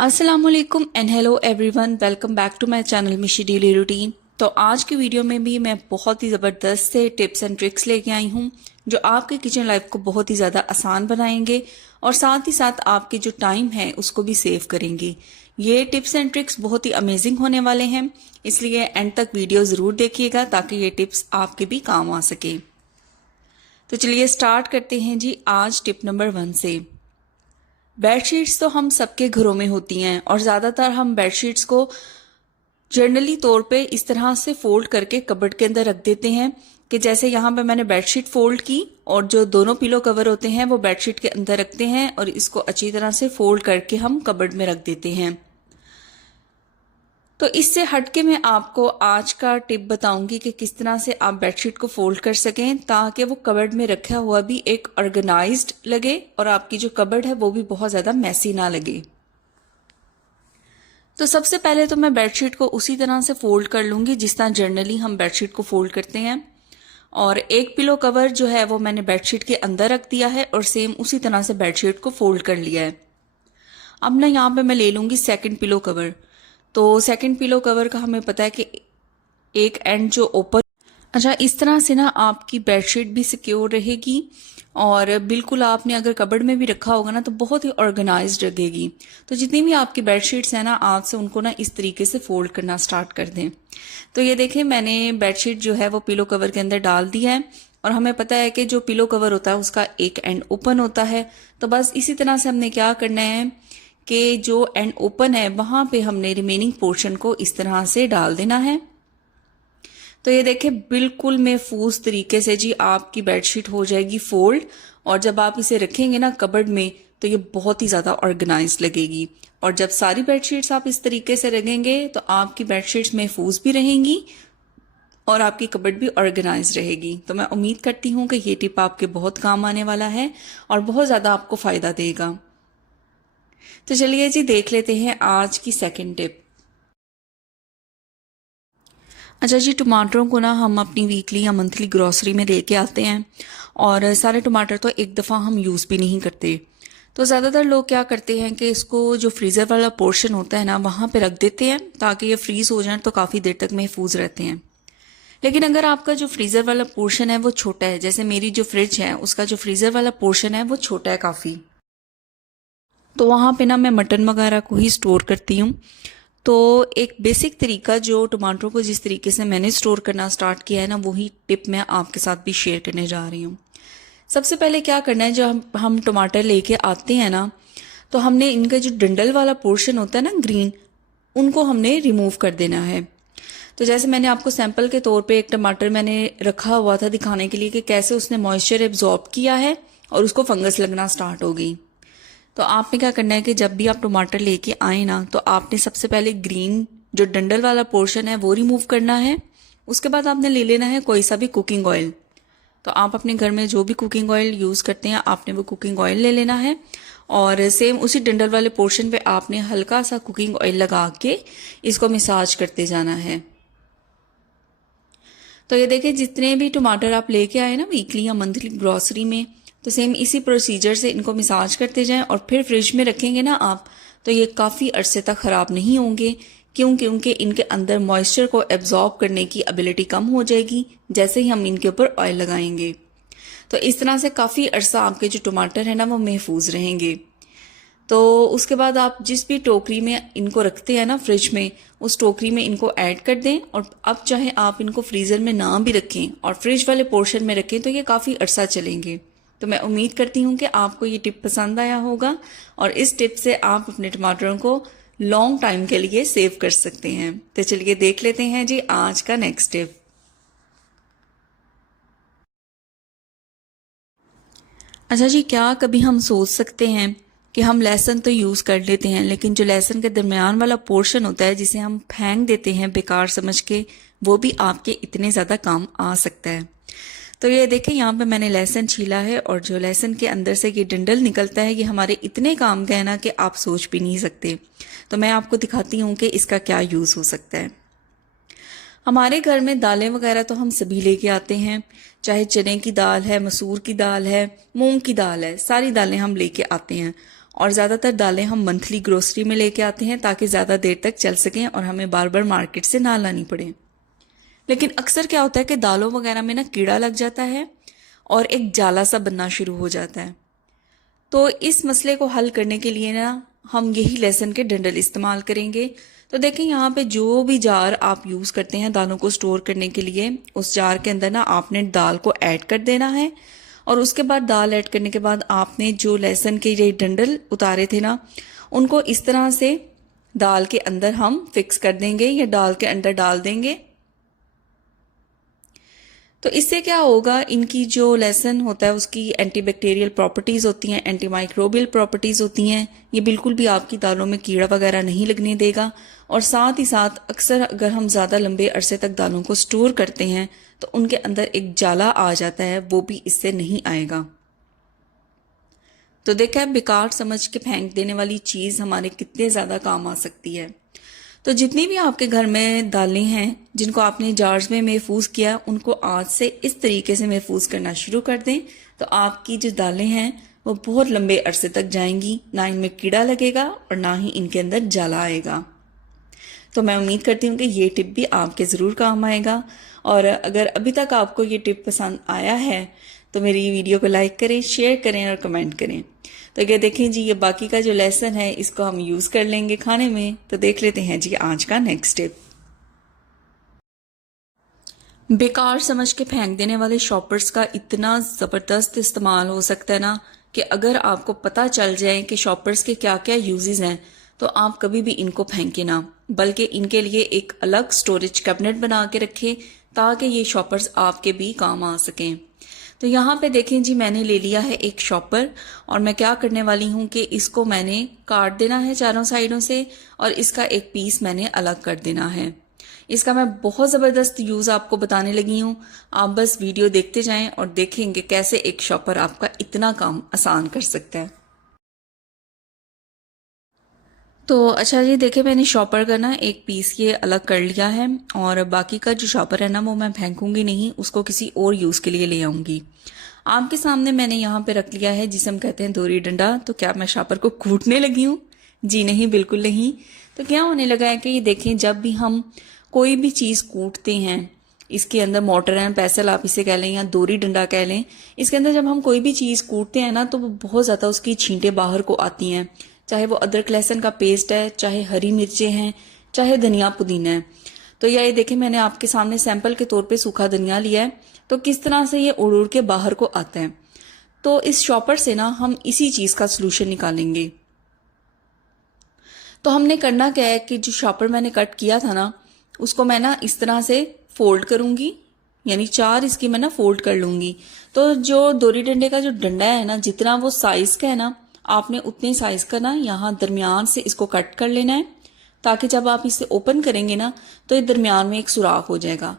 अस्सलामुअलैकुम and hello everyone, welcome back to my channel Mishi daily routine. तो आज की वीडियो में भी मैं बहुत ही ज़बरदस्त से टिप्स एंड ट्रिक्स लेके आई हूँ जो आपके किचन लाइफ को बहुत ही ज़्यादा आसान बनाएंगे और साथ ही साथ आपके जो टाइम है उसको भी सेव करेंगे। ये टिप्स एंड ट्रिक्स बहुत ही अमेजिंग होने वाले हैं, इसलिए एंड तक वीडियो ज़रूर देखिएगा ताकि ये टिप्स आपके भी काम आ सके। तो चलिए स्टार्ट करते हैं जी आज टिप नंबर 1 से। बेडशीट्स तो हम सबके घरों में होती हैं और ज़्यादातर हम बेडशीट्स को जनरली तौर पे इस तरह से फोल्ड करके कबर्ड के अंदर रख देते हैं कि जैसे यहाँ पे मैंने बेडशीट फोल्ड की और जो दोनों पिलो कवर होते हैं वो बेडशीट के अंदर रखते हैं और इसको अच्छी तरह से फोल्ड करके हम कबर्ड में रख देते हैं। तो इससे हटके मैं आपको आज का टिप बताऊंगी कि किस तरह से आप बेडशीट को फोल्ड कर सकें ताकि वो कबर्ड में रखा हुआ भी एक ऑर्गेनाइज्ड लगे और आपकी जो कबर्ड है वो भी बहुत ज़्यादा मैसी ना लगे। तो सबसे पहले तो मैं बेडशीट को उसी तरह से फोल्ड कर लूंगी जिस तरह जनरली हम बेडशीट को फोल्ड करते हैं, और एक पिलो कवर जो है वो मैंने बेडशीट के अंदर रख दिया है और सेम उसी तरह से बेडशीट को फोल्ड कर लिया है। अब ना यहाँ पे मैं ले लूंगी सेकंड पिलो कवर। तो सेकंड पिलो कवर का हमें पता है कि एक एंड जो ओपन, अच्छा इस तरह से ना आपकी बेडशीट भी सिक्योर रहेगी और बिल्कुल आपने अगर कबर्ड में भी रखा होगा ना तो बहुत ही ऑर्गेनाइज्ड लगेगी। तो जितनी भी आपकी बेडशीट्स हैं ना आज से उनको ना इस तरीके से फोल्ड करना स्टार्ट कर दें। तो ये देखें मैंने बेडशीट जो है वो पिलो कवर के अंदर डाल दिया है और हमें पता है कि जो पिलो कवर होता है उसका एक एंड ओपन होता है। तो बस इसी तरह से हमने क्या करना है कि जो एंड ओपन है वहां पे हमने रिमेनिंग पोर्शन को इस तरह से डाल देना है। तो ये देखें बिल्कुल महफूज तरीके से जी आपकी बेडशीट हो जाएगी फोल्ड, और जब आप इसे रखेंगे ना कबर्ड में तो ये बहुत ही ज्यादा ऑर्गेनाइज लगेगी। और जब सारी बेडशीट्स आप इस तरीके से रखेंगे तो आपकी बेडशीट्स महफूज भी रहेंगी और आपकी कबर्ड भी ऑर्गेनाइज रहेगी। तो मैं उम्मीद करती हूँ कि ये टिप आपके बहुत काम आने वाला है और बहुत ज्यादा आपको फायदा देगा। तो चलिए जी देख लेते हैं आज की सेकंड टिप। अच्छा जी, टमाटरों को ना हम अपनी वीकली या मंथली ग्रोसरी में लेके आते हैं और सारे टमाटर तो एक दफ़ा हम यूज़ भी नहीं करते। तो ज़्यादातर लोग क्या करते हैं कि इसको जो फ्रीज़र वाला पोर्शन होता है ना वहाँ पे रख देते हैं ताकि ये फ्रीज़ हो जाए तो काफ़ी देर तक महफूज रहते हैं। लेकिन अगर आपका जो फ्रीज़र वाला पोर्शन है वो छोटा है, जैसे मेरी जो फ्रिज है उसका जो फ्रीज़र वाला पोर्शन है वो छोटा है काफ़ी, तो वहाँ पे ना मैं मटन वगैरह को ही स्टोर करती हूँ। तो एक बेसिक तरीका जो टमाटरों को जिस तरीके से मैंने स्टोर करना स्टार्ट किया है ना वही टिप मैं आपके साथ भी शेयर करने जा रही हूँ। सबसे पहले क्या करना है, जब हम टमाटर लेके आते हैं ना तो हमने इनका जो डंडल वाला पोर्शन होता है ना ग्रीन, उनको हमने रिमूव कर देना है। तो जैसे मैंने आपको सैंपल के तौर पे एक टमाटर मैंने रखा हुआ था दिखाने के लिए कि कैसे उसने मॉइस्चर एब्जॉर्ब किया है और उसको फंगस लगना स्टार्ट हो गई। तो आपने क्या करना है कि जब भी आप टमाटर लेके आए ना तो आपने सबसे पहले ग्रीन जो डंडल वाला पोर्शन है वो रिमूव करना है। उसके बाद आपने ले लेना है कोई सा भी कुकिंग ऑयल। तो आप अपने घर में जो भी कुकिंग ऑयल यूज़ करते हैं आपने वो कुकिंग ऑयल ले लेना है और सेम उसी डंडल वाले पोर्शन पे आपने हल्का सा कुकिंग ऑयल लगा के इसको मसाज करते जाना है। तो ये देखिए जितने भी टमाटर आप लेके आए ना वीकली या मंथली ग्रॉसरी में, तो सेम इसी प्रोसीजर से इनको मसाज करते जाएं और फिर फ्रिज में रखेंगे ना आप तो ये काफ़ी अरसे तक ख़राब नहीं होंगे। क्योंकि इनके अंदर मॉइस्चर को एब्जॉर्ब करने की एबिलिटी कम हो जाएगी जैसे ही हम इनके ऊपर ऑयल लगाएंगे। तो इस तरह से काफ़ी अरसा आपके जो टमाटर है ना वो महफूज रहेंगे। तो उसके बाद आप जिस भी टोकरी में इनको रखते हैं ना फ्रिज में, उस टोकरी में इनको ऐड कर दें। और अब चाहे आप इनको फ्रीज़र में ना भी रखें और फ्रिज वाले पोर्शन में रखें तो ये काफ़ी अरसा चलेंगे। तो मैं उम्मीद करती हूँ कि आपको ये टिप पसंद आया होगा और इस टिप से आप अपने टमाटरों को लॉन्ग टाइम के लिए सेव कर सकते हैं। तो चलिए देख लेते हैं जी आज का नेक्स्ट टिप। अच्छा जी, क्या कभी हम सोच सकते हैं कि हम लहसुन तो यूज़ कर लेते हैं लेकिन जो लहसुन के दरमियान वाला पोर्शन होता है जिसे हम फेंक देते हैं बेकार समझ के, वो भी आपके इतने ज़्यादा काम आ सकता है। तो ये देखें यहाँ पे मैंने लहसुन छीला है और जो लहसुन के अंदर से ये डंडल निकलता है ये हमारे इतने काम का है ना कि आप सोच भी नहीं सकते। तो मैं आपको दिखाती हूँ कि इसका क्या यूज़ हो सकता है। हमारे घर में दालें वगैरह तो हम सभी लेके आते हैं, चाहे चने की दाल है, मसूर की दाल है, मूंग की दाल है, सारी दालें हम लेके आते हैं। और ज़्यादातर दालें हम मंथली ग्रोसरी में लेके आते हैं ताकि ज़्यादा देर तक चल सकें और हमें बार बार मार्केट से ना लानी पड़े। लेकिन अक्सर क्या होता है कि दालों वगैरह में ना कीड़ा लग जाता है और एक जाला सा बनना शुरू हो जाता है। तो इस मसले को हल करने के लिए ना हम यही लहसुन के डंडल इस्तेमाल करेंगे। तो देखें यहाँ पे जो भी जार आप यूज़ करते हैं दालों को स्टोर करने के लिए, उस जार के अंदर ना आपने दाल को ऐड कर देना है और उसके बाद दाल ऐड करने के बाद आपने जो लहसुन के ये डंडल उतारे थे ना, उनको इस तरह से दाल के अंदर हम फिक्स कर देंगे या दाल के अंदर डाल देंगे। तो इससे क्या होगा, इनकी जो लहसुन होता है उसकी एंटीबैक्टीरियल प्रॉपर्टीज़ होती हैं, एंटी माइक्रोबियल प्रॉपर्टीज़ होती हैं, ये बिल्कुल भी आपकी दालों में कीड़ा वगैरह नहीं लगने देगा। और साथ ही साथ अक्सर अगर हम ज़्यादा लंबे अरसे तक दालों को स्टोर करते हैं तो उनके अंदर एक जाला आ जाता है, वो भी इससे नहीं आएगा। तो देखा है बेकार समझ के फेंक देने वाली चीज़ हमारे कितने ज़्यादा काम आ सकती है। तो जितनी भी आपके घर में दालें हैं जिनको आपने जार्स में महफूज किया, उनको आज से इस तरीके से महफूज करना शुरू कर दें। तो आपकी जो दालें हैं वो बहुत लंबे अरसे तक जाएंगी, ना इनमें कीड़ा लगेगा और ना ही इनके अंदर जाला आएगा। तो मैं उम्मीद करती हूँ कि ये टिप भी आपके ज़रूर काम आएगा। और अगर अभी तक आपको ये टिप पसंद आया है तो मेरी वीडियो को लाइक करें, शेयर करें और कमेंट करें। तो क्या देखें जी, ये बाकी का जो लेसन है इसको हम यूज़ कर लेंगे खाने में। तो देख लेते हैं जी आज का नेक्स्ट टिप। बेकार समझ के फेंक देने वाले शॉपर्स का इतना ज़बरदस्त इस्तेमाल हो सकता है ना कि अगर आपको पता चल जाए कि शॉपर्स के क्या क्या यूजेस हैं तो आप कभी भी इनको फेंके ना, बल्कि इनके लिए एक अलग स्टोरेज कैबिनेट बना के रखें ताकि ये शॉपर्स आपके भी काम आ सकें। तो यहाँ पे देखें जी, मैंने ले लिया है एक शॉपर और मैं क्या करने वाली हूँ कि इसको मैंने काट देना है चारों साइडों से और इसका एक पीस मैंने अलग कर देना है। इसका मैं बहुत ज़बरदस्त यूज़ आपको बताने लगी हूँ, आप बस वीडियो देखते जाएं और देखेंगे कैसे एक शॉपर आपका इतना काम आसान कर सकता है। तो अच्छा जी, देखे मैंने शॉपर का ना एक पीस ये अलग कर लिया है और बाकी का जो शॉपर है ना वो मैं फेंकूंगी नहीं, उसको किसी और यूज़ के लिए ले आऊंगी। आपके सामने मैंने यहाँ पे रख लिया है जिसे हम कहते हैं दोरी डंडा। तो क्या मैं शॉपर को कूटने लगी हूँ? जी नहीं, बिल्कुल नहीं। तो क्या होने लगा है कि ये देखें, जब भी हम कोई भी चीज़ कूटते हैं, इसके अंदर मोटर एंड पैसल आप इसे कह लें या दोरी डंडा कह लें, इसके अंदर जब हम कोई भी चीज़ कूटते हैं ना तो वो बहुत ज़्यादा उसकी छींटें बाहर को आती हैं, चाहे वो अदरक लहसुन का पेस्ट है, चाहे हरी मिर्चें हैं, चाहे धनिया पुदीना है। तो ये देखें, मैंने आपके सामने सैंपल के तौर पे सूखा धनिया लिया है, तो किस तरह से ये उड़ उड़ के बाहर को आता है। तो इस शॉपर से ना हम इसी चीज़ का सलूशन निकालेंगे। तो हमने करना क्या है कि जो शॉपर मैंने कट किया था ना उसको मैं ना इस तरह से फोल्ड करूंगी, यानी चार इसकी मैं ना फोल्ड कर लूंगी। तो जो दोरी डंडे का जो डंडा है ना, जितना वो साइज का है ना, आपने उतने साइज का ना यहाँ दरमियान से इसको कट कर लेना है ताकि जब आप इसे ओपन करेंगे ना तो ये दरमियान में एक सुराख हो जाएगा।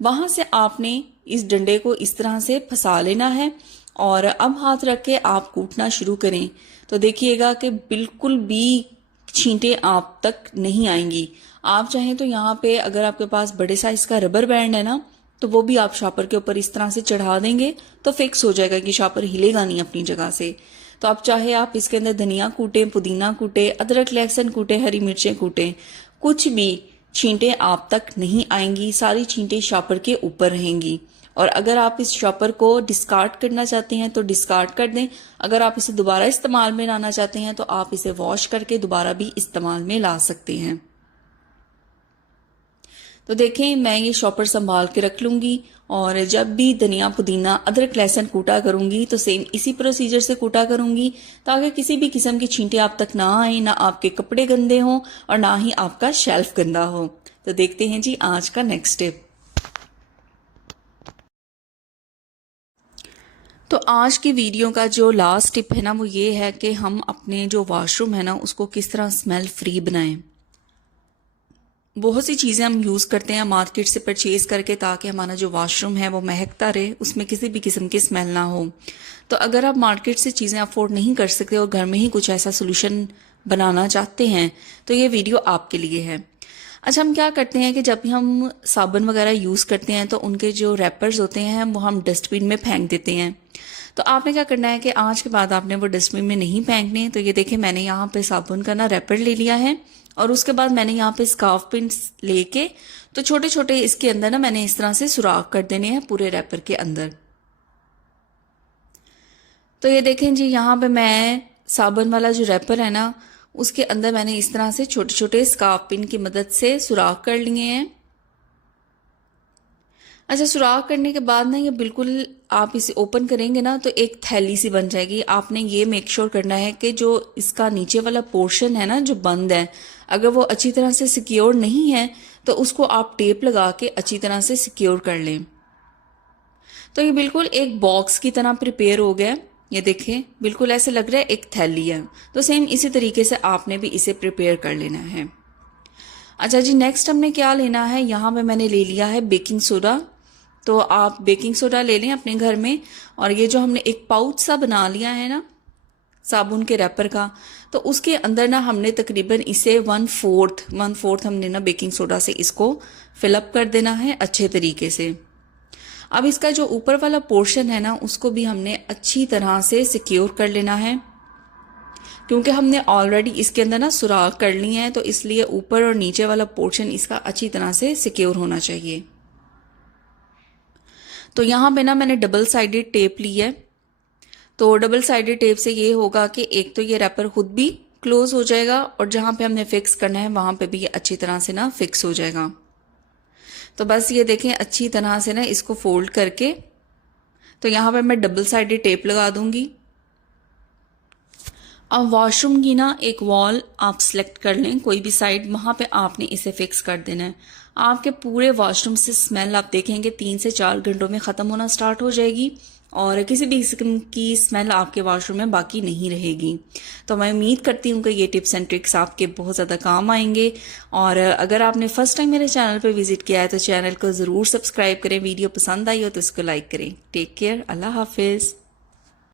वहां से आपने इस डंडे को इस तरह से फंसा लेना है और अब हाथ रख के आप कूटना शुरू करें। तो देखिएगा कि बिल्कुल भी छींटे आप तक नहीं आएंगी। आप चाहें तो यहाँ पे अगर आपके पास बड़े साइज का रबर बैंड है ना तो वो भी आप शॉपर के ऊपर इस तरह से चढ़ा देंगे तो फिक्स हो जाएगा कि शॉपर हिलेगा नहीं अपनी जगह से। तो आप चाहे आप इसके अंदर धनिया कूटें, पुदीना कूटें, अदरक लहसुन कूटें, हरी मिर्चें कूटें, कुछ भी छींटे आप तक नहीं आएंगी, सारी छींटे शॉपर के ऊपर रहेंगी। और अगर आप इस शॉपर को डिस्कार्ड करना चाहते हैं तो डिस्कार्ड कर दें। अगर आप इसे दोबारा इस्तेमाल में लाना चाहते हैं तो आप इसे वॉश करके दोबारा भी इस्तेमाल में ला सकते हैं। तो देखें, मैं ये शॉपर संभाल के रख लूंगी और जब भी धनिया पुदीना अदरक लहसुन कूटा करूंगी तो सेम इसी प्रोसीजर से कूटा करूंगी ताकि किसी भी किस्म की छींटे आप तक ना आए, ना आपके कपड़े गंदे हों और ना ही आपका शेल्फ गंदा हो। तो देखते हैं जी आज का नेक्स्ट टिप। तो आज की वीडियो का जो लास्ट टिप है ना वो ये है कि हम अपने जो वॉशरूम है ना उसको किस तरह स्मेल फ्री बनाएं। बहुत सी चीज़ें हम यूज़ करते हैं मार्केट से परचेज़ करके ताकि हमारा जो वॉशरूम है वो महकता रहे, उसमें किसी भी किस्म की स्मेल ना हो। तो अगर आप मार्केट से चीज़ें अफोर्ड नहीं कर सकते और घर में ही कुछ ऐसा सोल्यूशन बनाना चाहते हैं तो ये वीडियो आपके लिए है। अच्छा, हम क्या करते हैं कि जब भी हम साबुन वगैरह यूज़ करते हैं तो उनके जो रैपर्स होते हैं वो हम डस्टबिन में फेंक देते हैं। तो आपने क्या करना है कि आज के बाद आपने वो डस्टबिन में नहीं फेंकने। तो ये देखें मैंने यहाँ पे साबुन का ना रैपर ले लिया है और उसके बाद मैंने यहाँ पे स्कार्फ पिन्स लेके तो छोटे छोटे इसके अंदर ना मैंने इस तरह से सुराख कर देने हैं पूरे रैपर के अंदर। तो ये देखें जी यहाँ पे मैं साबुन वाला जो रैपर है ना उसके अंदर मैंने इस तरह से छोटे छोटे स्कार्फ पिन की मदद से सुराख कर लिए हैं। अच्छा, सुराख करने के बाद ना ये बिल्कुल आप इसे ओपन करेंगे ना तो एक थैली सी बन जाएगी। आपने ये मेक श्योर करना है कि जो इसका नीचे वाला पोर्शन है ना जो बंद है, अगर वो अच्छी तरह से सिक्योर नहीं है तो उसको आप टेप लगा के अच्छी तरह से सिक्योर कर लें। तो ये बिल्कुल एक बॉक्स की तरह प्रिपेयर हो गया। ये देखें बिल्कुल ऐसे लग रहा है एक थैली है। तो सेम इसी तरीके से आपने भी इसे प्रिपेयर कर लेना है। अच्छा जी, नेक्स्ट हमने क्या लेना है, यहाँ पे मैंने ले लिया है बेकिंग सोडा। तो आप बेकिंग सोडा ले लें अपने घर में, और ये जो हमने एक पाउच सा बना लिया है ना साबुन के रैपर का, तो उसके अंदर ना हमने तकरीबन इसे 1/4 हमने ना बेकिंग सोडा से इसको फिलअप कर देना है अच्छे तरीके से। अब इसका जो ऊपर वाला पोर्शन है ना उसको भी हमने अच्छी तरह से सिक्योर कर लेना है, क्योंकि हमने ऑलरेडी इसके अंदर ना सुराख कर ली है, तो इसलिए ऊपर और नीचे वाला पोर्शन इसका अच्छी तरह से सिक्योर होना चाहिए। तो यहाँ पे ना मैंने डबल साइडेड टेप ली है। तो डबल साइडेड टेप से ये होगा कि एक तो ये रैपर खुद भी क्लोज हो जाएगा और जहाँ पे हमने फिक्स करना है वहाँ पे भी ये अच्छी तरह से ना फिक्स हो जाएगा। तो बस ये देखें अच्छी तरह से ना इसको फोल्ड करके, तो यहाँ पे मैं डबल साइडेड टेप लगा दूंगी। अब वॉशरूम की ना एक वॉल आप सिलेक्ट कर लें, कोई भी साइड, वहाँ पे आपने इसे फिक्स कर देना है। आपके पूरे वॉशरूम से स्मेल आप देखेंगे 3 से 4 घंटों में ख़त्म होना स्टार्ट हो जाएगी और किसी भी किस्म की स्मेल आपके वॉशरूम में बाकी नहीं रहेगी। तो मैं उम्मीद करती हूँ कि ये टिप्स एंड ट्रिक्स आपके बहुत ज़्यादा काम आएंगे। और अगर आपने फर्स्ट टाइम मेरे चैनल पर विजिट किया है तो चैनल को ज़रूर सब्सक्राइब करें। वीडियो पसंद आई हो तो इसको लाइक करें। टेक केयर, अल्लाह हाफिज़।